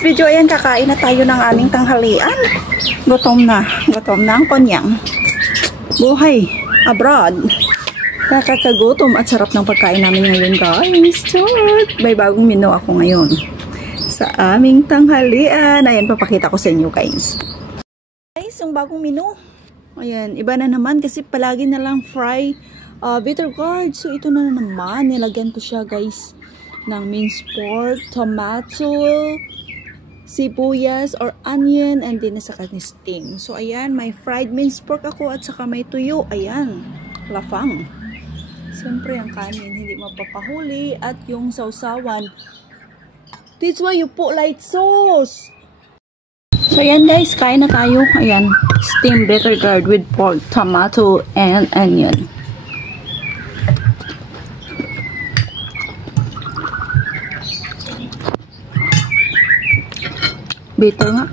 today's video, ayan, kakain na tayo ng aming tanghalian. Gutom na ang konyang. Buhay abroad. Nakakagutom at sarap ng pagkain namin ngayon, guys. May bagong menu ako ngayon sa aming tanghalian. Ayan, papakita ko sa inyo, guys. Guys, yung bagong menu. Ayan, iba na naman kasi palagi na lang fry bitter gourd. So, ito na naman. Nilagyan ko siya, guys, ng minced pork, tomato, sibuyas or onion, and din saka ni sting. So, ayan, may fried minced pork ako at saka may tuyo. Ayan, lafang. Siyempre, ang kanin hindi mapapahuli at yung sausawan. This why you put light sauce. So, ayan guys, kain na tayo. Ayan, steamed bitter gourd with pork, tomato, and onion. Bitter nga.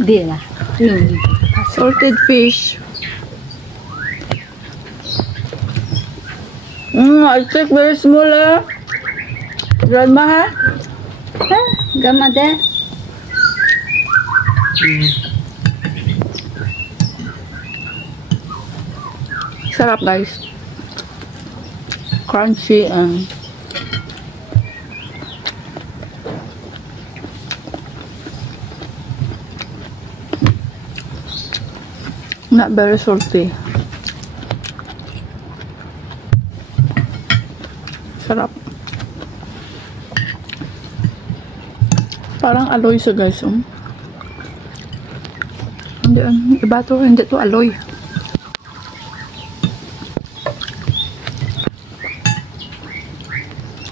Di lah. Salted fish. I think very small ah. Grandma ha? Grandma there? Sarap guys, crunchy and not very salty. Sarap. Parang aloy siya guys. Iba to, hindi to aloy.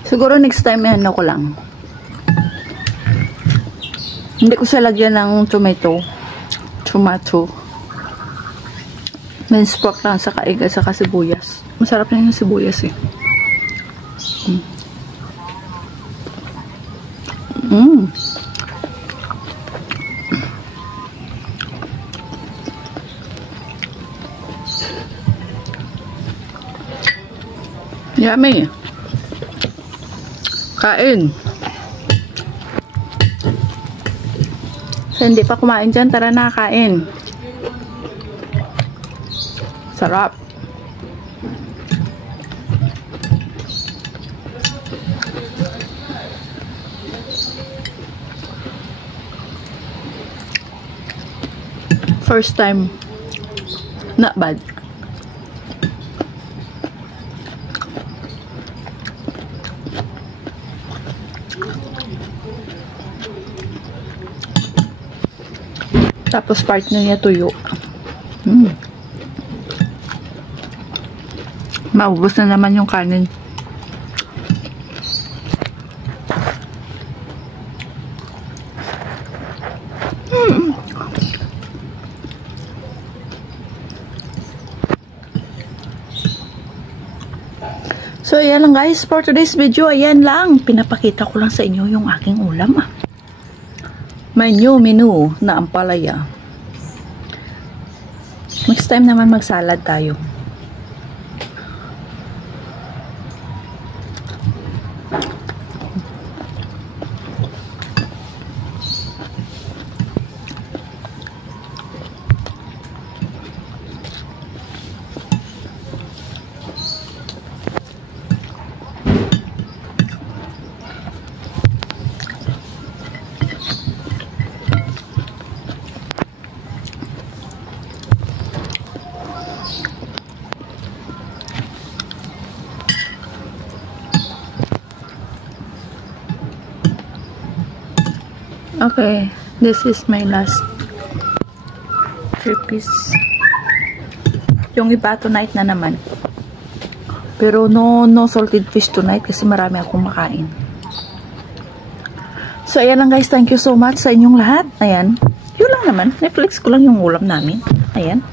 Siguro next time yan ako lang. Hindi ko siya lagyan ng tomato. Minced pork lang sa kaig at saka sibuyas. Masarap na yung sibuyas eh. Yummy. Kain. So, hindi pa kumain dyan, tara na, kain. Sarap. First time. Not bad. Tapos partner niya tuyo. Maubos na naman yung kanin. So, ayan lang guys. For today's video, ayan lang. Pinapakita ko lang sa inyo yung aking ulam. May new menu na ampalaya. Next time naman magsalad tayo. Okay, this is my last 3 piece. Yung iba tonight na naman. Pero no salted fish tonight kasi marami akong makain. So, ayan lang guys. Thank you so much sa inyong lahat. Ayan. Yun lang naman. Netflix ko lang yung ulam namin. Ayan.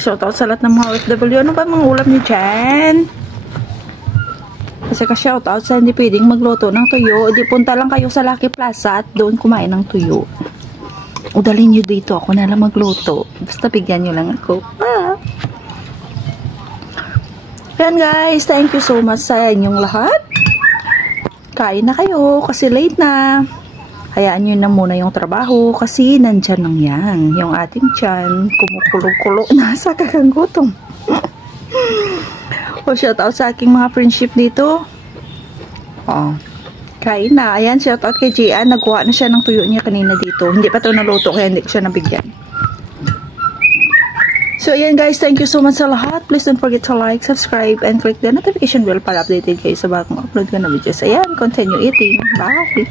Shoutout sa lahat ng mga OFW. Ano ba mga ulam niyo dyan? Kasi ka-shoutout sa hindi pwedeng magluto ng tuyo, di punta lang kayo sa Lucky Plaza at doon kumain ng tuyo. O dalhin nyo dito, ako na lang magluto. Basta bigyan nyo lang ako. Yan guys, thank you so much sa inyong lahat. Kain na kayo kasi late na. Hayaan nyo na muna yung trabaho kasi nandyan lang yan. Yung ating tiyan, kumukulo-kulo na sa kakanggutom. O shoutout sa aking mga friendship dito. Kain na. Ayan, shoutout kay Gian. Nagkuha na siya ng tuyo niya kanina dito. Hindi pa ito naluto kaya hindi ko siya nabigyan. So, ayan guys, thank you so much sa lahat. Please don't forget to like, subscribe, and click the notification bell para updated kayo sa bagong upload ko na videos. Ayan, continue eating. Bye!